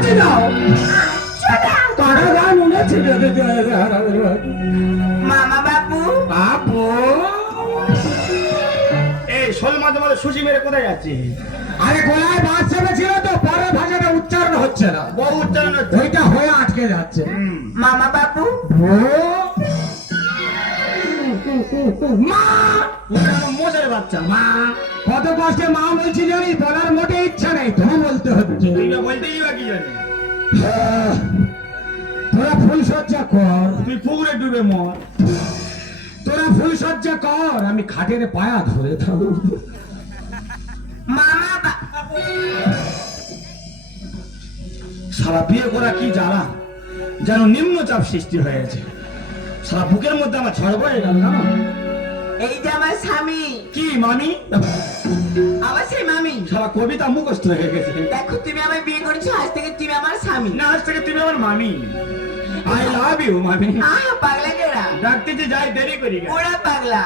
কাছে যাও কারা গান উনেছে মামা বাবু বাবু এই শোল মাঝে মাঝে সুচি মেরে কোথায় যাচ্ছি? আরে গলায় বাস চেপেছিল তো পরের ভাষাটা উচ্চারণ হচ্ছে না বহু উচ্চারণ হচ্ছে। ওইটা হয়ে আটকে যাচ্ছে মামা বাবু মা মোষের বাচ্চা মা কত কষ্টে মা বলছি জানি বলার মোটে ইচ্ছা নেই তো বলতে হচ্ছে তুই না বলতেই বা কি জানি? তোরা ফুল সজ্জা কর তুই পুকুরে ডুবে মর। তোরা ফুল সজ্জা কর আমি খাটের পায়া ধরে থাকবো মামা সারা বিয়ে করা কি জ্বালা, যেন নিম্নচাপ সৃষ্টি হয়েছে। সারা বুকের মধ্যে আমার ঝড় বয়ে গেল না। এই যে আমার স্বামী। কি মামি? আমার সেই মামি। সারা কবিতা মুখস্থ হয়ে গেছে। দেখো তুমি আমায় বিয়ে করেছো, আজ থেকে তুমি আমার স্বামী। না, আজ থেকে তুমি আমার মামি। আই লাভ ইউ মামি। আহ পাগলা কেরা ডাকতে যে যাই দেরি করি। ওরা পাগলা।